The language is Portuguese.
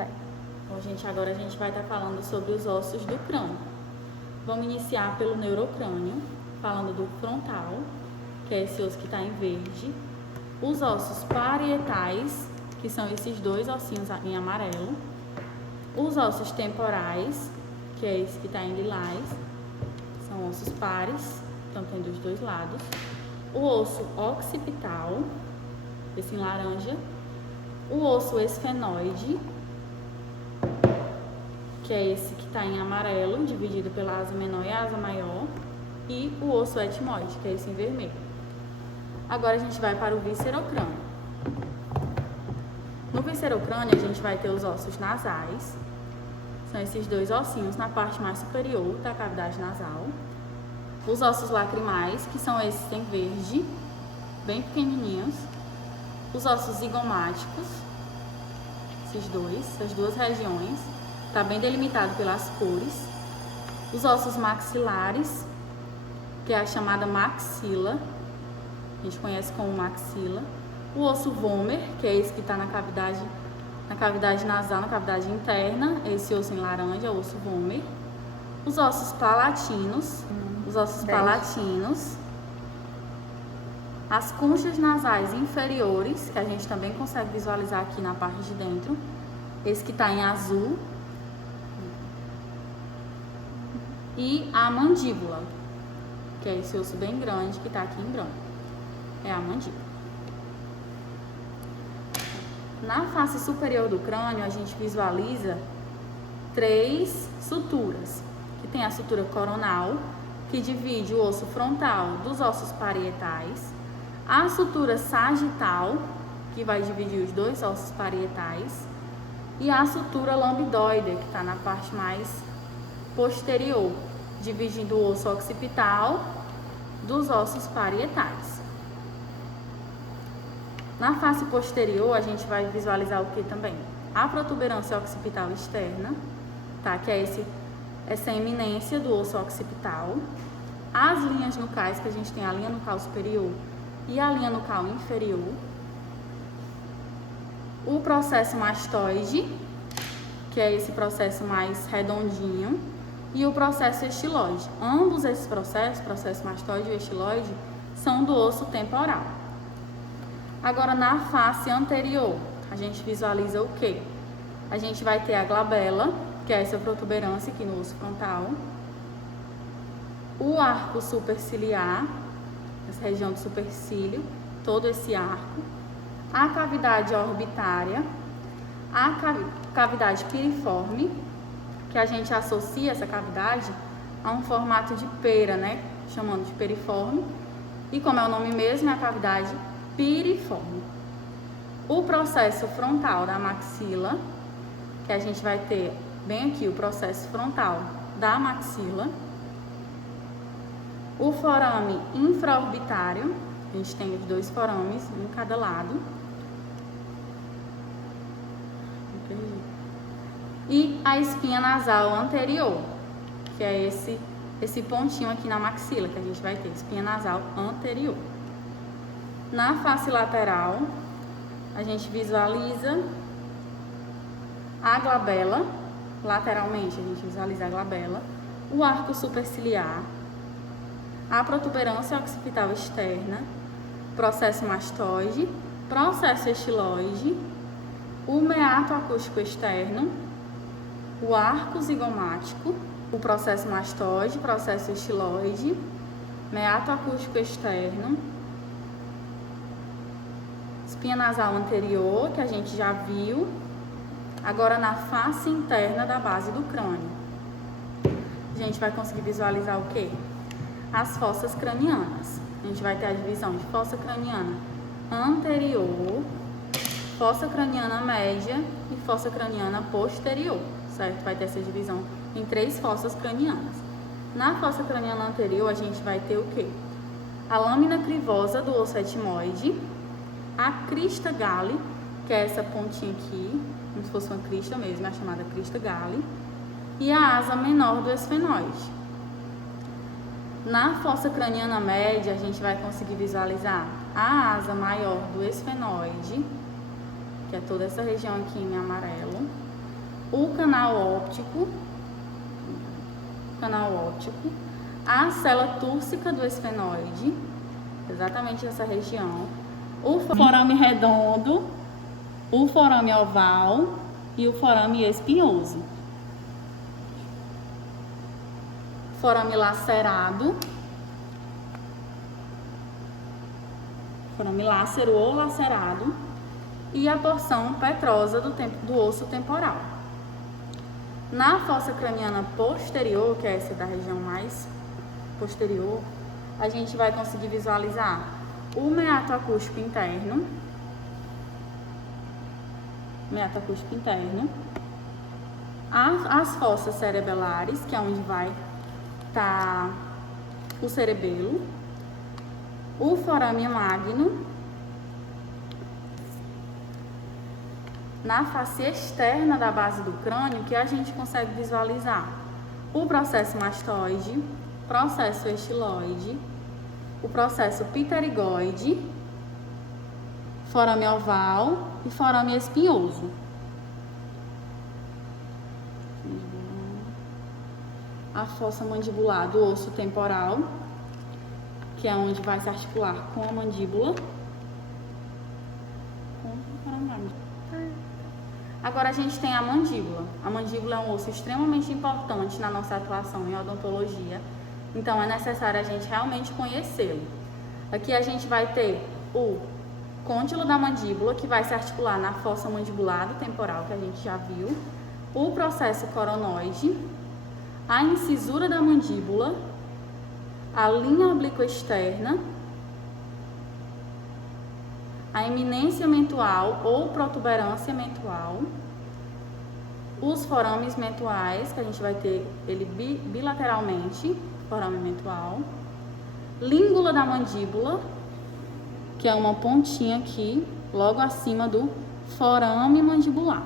Vai. Bom, gente, agora a gente vai estar falando sobre os ossos do crânio. Vamos iniciar pelo neurocrânio, falando do frontal, que é esse osso que está em verde. Os ossos parietais, que são esses dois ossinhos em amarelo. Os ossos temporais, que é esse que está em lilás. São ossos pares, então tem dos dois lados. O osso occipital, esse em laranja. O osso esfenoide, que é esse que está em amarelo, dividido pela asa menor e a asa maior. E o osso etmoide, que é esse em vermelho. Agora a gente vai para o viscerocrânio. No viscerocrânio a gente vai ter os ossos nasais. São esses dois ossinhos na parte mais superior da cavidade nasal. Os ossos lacrimais, que são esses em verde, bem pequenininhos. Os ossos zigomáticos, essas duas regiões, está bem delimitado pelas cores. Os ossos maxilares, que é a chamada maxila, a gente conhece como maxila. O osso vomer, que é esse que está na cavidade nasal, na cavidade interna, esse osso em laranja, o osso vomer. Os ossos palatinos, as conchas nasais inferiores, que a gente também consegue visualizar aqui na parte de dentro, esse que está em azul, e a mandíbula, que é esse osso bem grande que está aqui em branco, é a mandíbula. Na face superior do crânio, a gente visualiza 3 suturas, que tem a sutura coronal, que divide o osso frontal dos ossos parietais, a sutura sagital, que vai dividir os dois ossos parietais, e a sutura lambidoide, que está na parte mais posterior, dividindo o osso occipital dos ossos parietais. Na face posterior, a gente vai visualizar o que também? A protuberância occipital externa, tá? Que é essa eminência do osso occipital. As linhas nucais, que a gente tem a linha nucal superior e a linha nucal inferior. O processo mastoide, que é esse processo mais redondinho. E o processo estiloide. Ambos esses processos, processo mastoide e estiloide, são do osso temporal. Agora, na face anterior, a gente visualiza o quê? A gente vai ter a glabela, que é essa protuberância aqui no osso frontal. O arco superciliar, essa região do supercílio, todo esse arco. A cavidade orbitária, a cavidade piriforme, que a gente associa essa cavidade a um formato de pera, né? Chamando de periforme. E como é o nome mesmo, é a cavidade piriforme. O processo frontal da maxila, que a gente vai ter bem aqui o processo frontal da maxila. O forame infraorbitário, a gente tem os dois forames em cada lado. E a espinha nasal anterior, que é esse pontinho aqui na maxila que a gente vai ter, espinha nasal anterior. Na face lateral, a gente visualiza a glabela, lateralmente a gente visualiza a glabela, o arco superciliar, a protuberância occipital externa, processo mastoide, processo estiloide, o meato acústico externo, o arco zigomático, o processo mastoide, processo estiloide, meato acústico externo, espinha nasal anterior, que a gente já viu, agora na face interna da base do crânio. A gente vai conseguir visualizar o quê? As fossas cranianas. A gente vai ter a divisão de fossa craniana anterior, fossa craniana média e fossa craniana posterior, certo? Vai ter essa divisão em 3 fossas cranianas. Na fossa craniana anterior, a gente vai ter o quê? A lâmina crivosa do osso etmoide, a crista galli, que é essa pontinha aqui, como se fosse uma crista mesmo, é chamada crista galli, e a asa menor do esfenoide. Na fossa craniana média, a gente vai conseguir visualizar a asa maior do esfenoide, que é toda essa região aqui em amarelo, o canal óptico, a célula túrcica do esfenoide, exatamente essa região, o forame redondo, o forame oval e o forame espinhoso. Forame lacerado, forame lácero ou lacerado, e a porção petrosa do osso temporal. Na fossa craniana posterior, que é essa da região mais posterior, a gente vai conseguir visualizar o meato acústico interno, as fossas cerebelares, que é onde vai estar o cerebelo, o forame magno, na face externa da base do crânio, que a gente consegue visualizar o processo mastoide, processo estiloide, o processo pterigoide, forame oval e forame espinhoso. A fossa mandibular do osso temporal, que é onde vai se articular com a mandíbula. Agora a gente tem a mandíbula. A mandíbula é um osso extremamente importante na nossa atuação em odontologia, então é necessário a gente realmente conhecê-lo. Aqui a gente vai ter o côndilo da mandíbula, que vai se articular na fossa mandibular do temporal, que a gente já viu, o processo coronoide, a incisura da mandíbula, a linha oblíqua externa, a eminência mentual ou protuberância mentual, os forames mentuais, que a gente vai ter ele bilateralmente, forame mentual, língula da mandíbula, que é uma pontinha aqui, logo acima do forame mandibular.